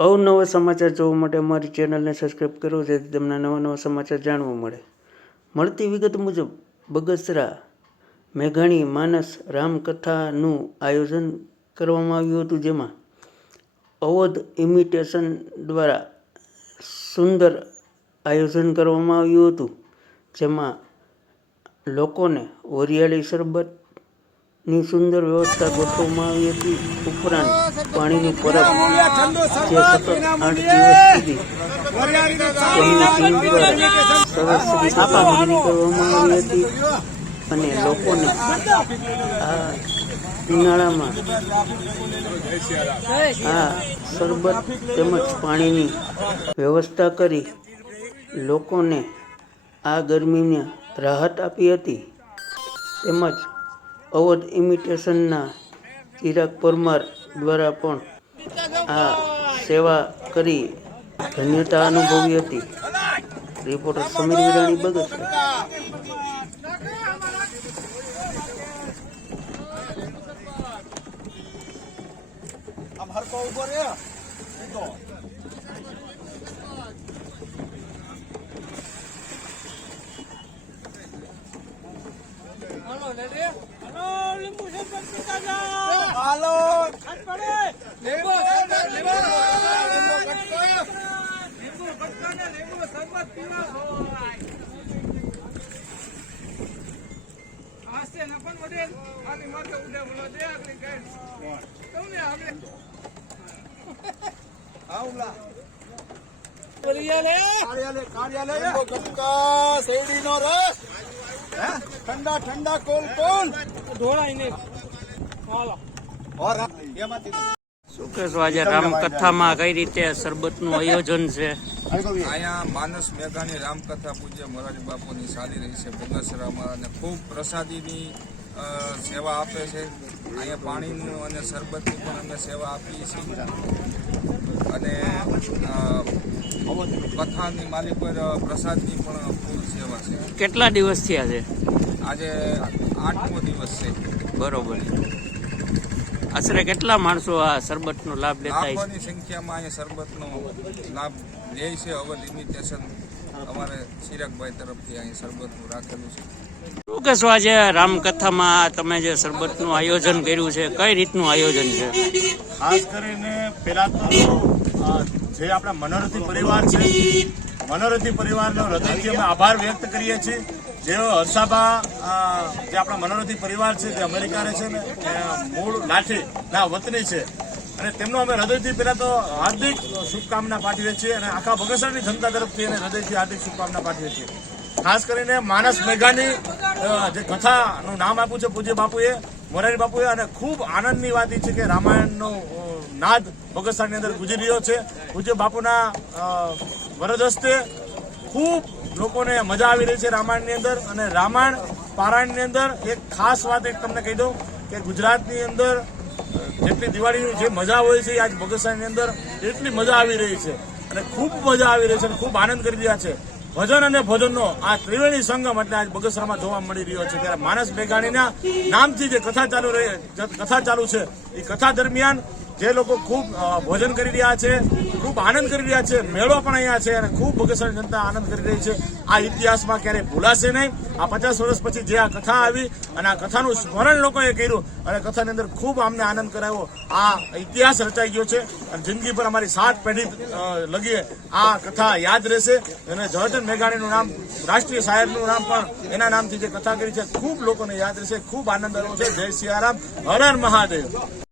અવનવા સમાચાર જોવા માટે અમારી ચેનલને સબસ્ક્રાઈબ કરો જેથી તમને નવા નવા સમાચાર જાણવા મળે. મળતી વિગત મુજબ બગસરા મેઘાણી માનસ રામકથાનું આયોજન કરવામાં આવ્યું હતું, જેમાં અવધ ઇમિટેશન દ્વારા સુંદર આયોજન કરવામાં આવ્યું હતું, જેમાં લોકોને વરિયાળી શરબતની સુંદર વ્યવસ્થા ગોઠવવામાં આવી હતી. ઉપરાંત પાણીનું પરબ જે સતત 8 દિવસ સુધી તેમની ટીમ દ્વારા સરસ રીતે કામગીરી કરવામાં આવી હતી અને લોકોને આ ઉનાળામાં આ શરબત તેમજ પાણીની વ્યવસ્થા કરી લોકોને આ ગરમીને રાહત આપી હતી. તેમજ અવધ ઇમિટેશનના ચિરાગ પરમાર દ્વારા પણ આ સેવા કરી ધન્યતા અનુભવી હતી. રિપોર્ટર સમીર વિરાણી, બગસરા. ठंडा ठंडा कोल कोल શું કહેશો આજે રામકથામાં કઈ રીતે શરબતનું આયોજન છે? અહીંયા માનસ મેઘાણી રામકથા પૂજ્ય મોરારી બાપુની ચાલી રહી છે બગસરામાં, અને ખૂબ પ્રસાદીની સેવા આપે છે. અહીંયા પાણીનું અને શરબતની પણ અમે સેવા આપીએ છીએ, અને કથાની માલિક પર પ્રસાદની પણ ફૂલ સેવા છે. કેટલા દિવસ થયા છે? આજે 8મો દિવસ છે. બરોબર. આશરે કેટલા માણસો આ શરબતનો લાભ લેતા છે? લાખોની સંખ્યામાં અહીંયા શરબતનો લાભ લે છે. અવધ ઇમિટેશન અમારે ચિરાગભાઈ તરફથી અહીં શરબતનું રાખેલું છે. શું કહેશો આજે રામકથામાં તમે જે શરબતનું આયોજન કર્યું છે, કઈ રીતનું આયોજન છે? ખાસ કરીને પેલા તો જે આપણા મનોરથી પરિવાર છે, મનોરથી પરિવારનો હૃદયથી અમે આભાર વ્યક્ત કરીએ છીએ. જેઓ હર્ષાબા જે આપણા મનોરથી પરિવાર છે, જે અમેરિકા રહે છે ને, મૂળ લાઠીના વતની છે, અને તેમનો અમે હૃદયથી પહેલા તો હાર્દિક શુભકામના પાઠવીએ છીએ, અને આખા બગસરાની જનતા તરફથી એને હૃદયથી હાર્દિક શુભકામના પાઠવીએ છીએ. ખાસ કરીને માનસ મેઘાણી જે કથાનું નામ આપ્યું છે પૂજ્ય બાપુએ, મોરારી બાપુએ, અને ખૂબ આનંદની વાત એ છે કે રામાયણનો નાદ બગસરાની અંદર ગુજરી રહ્યો છે. પૂજ્ય બાપુના વરદ હસ્તે ખૂબ લોકોને મજા આવી રહી છે રામાયણની અંદર. અને રામાયણ પારાયણની અંદર એક ખાસ વાત એક તમને કહી દઉં કે ગુજરાતની અંદર જેટલી દિવાળીની જે મજા હોય છે આજ બગસરાની અંદર એટલી મજા આવી રહી છે, અને ખૂબ મજા આવી રહી છે, અને ખૂબ આનંદ કરી રહ્યા છે. ભજન અને ભોજનનો આ ત્રિવેણી સંગમ એટલે આજ બગસરામાં જોવા મળી રહ્યો છે. ત્યારે માનસ મેઘાણીના નામથી જે કથા ચાલુ છે, એ કથા દરમિયાન જે લોકો ખૂબ ભોજન કરી રહ્યા છે, ખૂબ આનંદ કરી રહ્યા છે, મેળો પણ અહીંયા છે, અને ખૂબ બગસરાની જનતા આનંદ કરી રહી છે. આ ઇતિહાસમાં ક્યારેય ભૂલાશે નહીં. આ 50 વર્ષ પછી જે આ કથા આવી અને આ કથાનું સ્મરણ લોકોએ કર્યું અને કથાની અંદર ખૂબ અમને આનંદ કરાવ્યો, આ ઇતિહાસ રચાઈ ગયો છે. અને જિંદગીભર અમારી 7 પેઢી લગીએ આ કથા યાદ રહેશે. અને ઝવેરચંદ મેઘાણીનું નામ, રાષ્ટ્રીય શાયરનું નામ પણ એના નામથી જે કથા કરી છે, ખૂબ લોકોને યાદ રહેશે. ખૂબ આનંદ આવ્યો છે. જય સિયારામ, હર હર મહાદેવ.